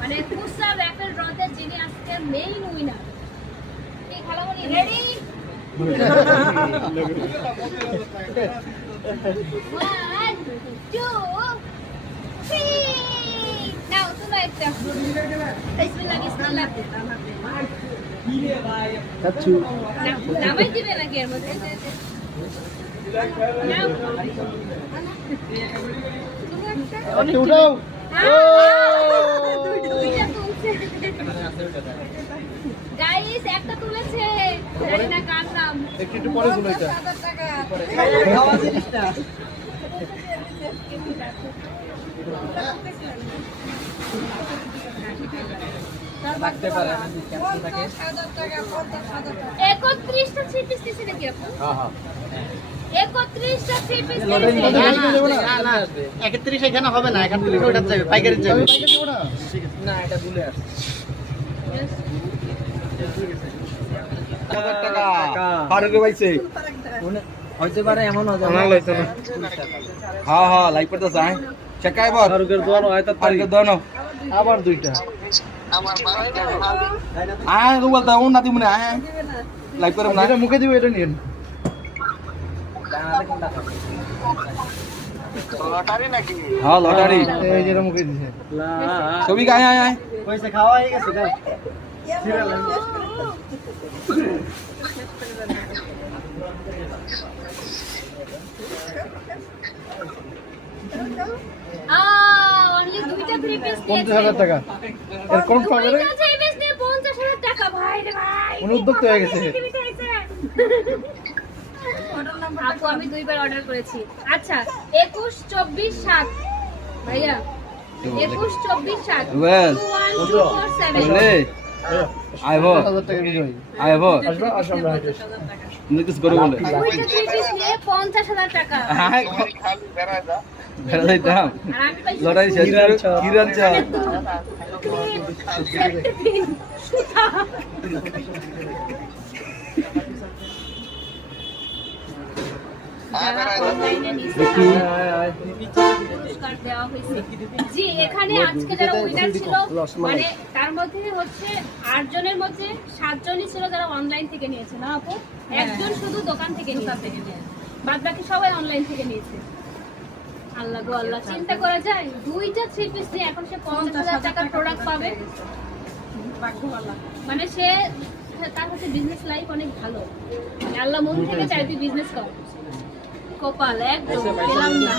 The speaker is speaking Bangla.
মানে কুসা ব্যাপের রথের যিনি আজকে মেইন উইনার। কি খালামণি রেডি? 1 2 3 নাও তুমি একটা বিসমিল্লাহ বিসমিল্লাহ চাচ্ছু নামাই দিবে নাকি এর মধ্যে? নাও উঠাও। গাইস একটা তুলেছে, জানি না কার নাম। একটু পরে শুনো এটা। খাওয়া জিনিসটা লাগতে পারে ক্যান্সেল থাকে 31টা থ্রি পিস দিছে নাকি আপু? হ্যাঁ হ্যাঁ 31টা থ্রি পিস না না 31 এখানে হবে না, এখান থেকে ওটা যাবে পাইকারি যাবে। না এটা ভুলে আসছে 1000 টাকা ফারুকে পাইছে। হইতে পারে এমন হবে আমার লইতো না। হ্যাঁ হ্যাঁ লাইক করতে চাই চেকাই বল ফারুকের দোয়ানো হয় তা ফারুকের দোয়ানো আবার দুইটা আয় তো বলতা ও না দিমু না আয় লাইক করব না, এটা মুখে দিব, এটা নিন লটারি নাকি? হ্যাঁ লটারি, এই যে মুখে দিছে ছবি গায় আয় আয় পয়সা খাওয়া হয়ে গেছে না অনলি দুইটা থ্রি পিস 50,000 টাকা এর কোন পাবে রে? দুইটা থ্রি পিস নিয়ে 50,000 টাকা ভাই রে ভাই। উনি উদ্যোক্তা হয়ে গেছে। আপু আমি দুইবার অর্ডার করেছি। আচ্ছা 21 24 7 ভাইয়া 21 24 7 Well, 21247 আইবো 1000 টাকা নিয়ে যাই আইবো আসবে আমরা নিতেস করে বলে দুইটা থ্রি পিস নিয়ে 50,000 টাকা। হ্যাঁ বেড়া যাইতাম আর আমি পাইছি লড়াই শেষ কিরণ চা সুতা। পুরস্কার দেওয়া হয়েছে। জি এখানে আজকে যারা উইনার ছিল মানে তার মধ্যে হচ্ছে 8 জনের মধ্যে 7 জনই ছিল যারা অনলাইন থেকে নিয়েছে না আপু? একজন শুধু দোকান থেকে নিয়েছে, বাদ বাকি সবাই অনলাইন থেকে নিয়েছে। আল্লাহ গো আল্লাহ, চিন্তা করা যায় দুইটা থ্রি পিস নিয়ে এখন সে 50,000 টাকার প্রোডাক্ট পাবে। মানে সে তার হচ্ছে বিজনেস লাইফ অনেক ভালো, মানে আল্লাহ মন থেকে চাই তুই বিজনেস কর। কপাল একদম পেলাম না।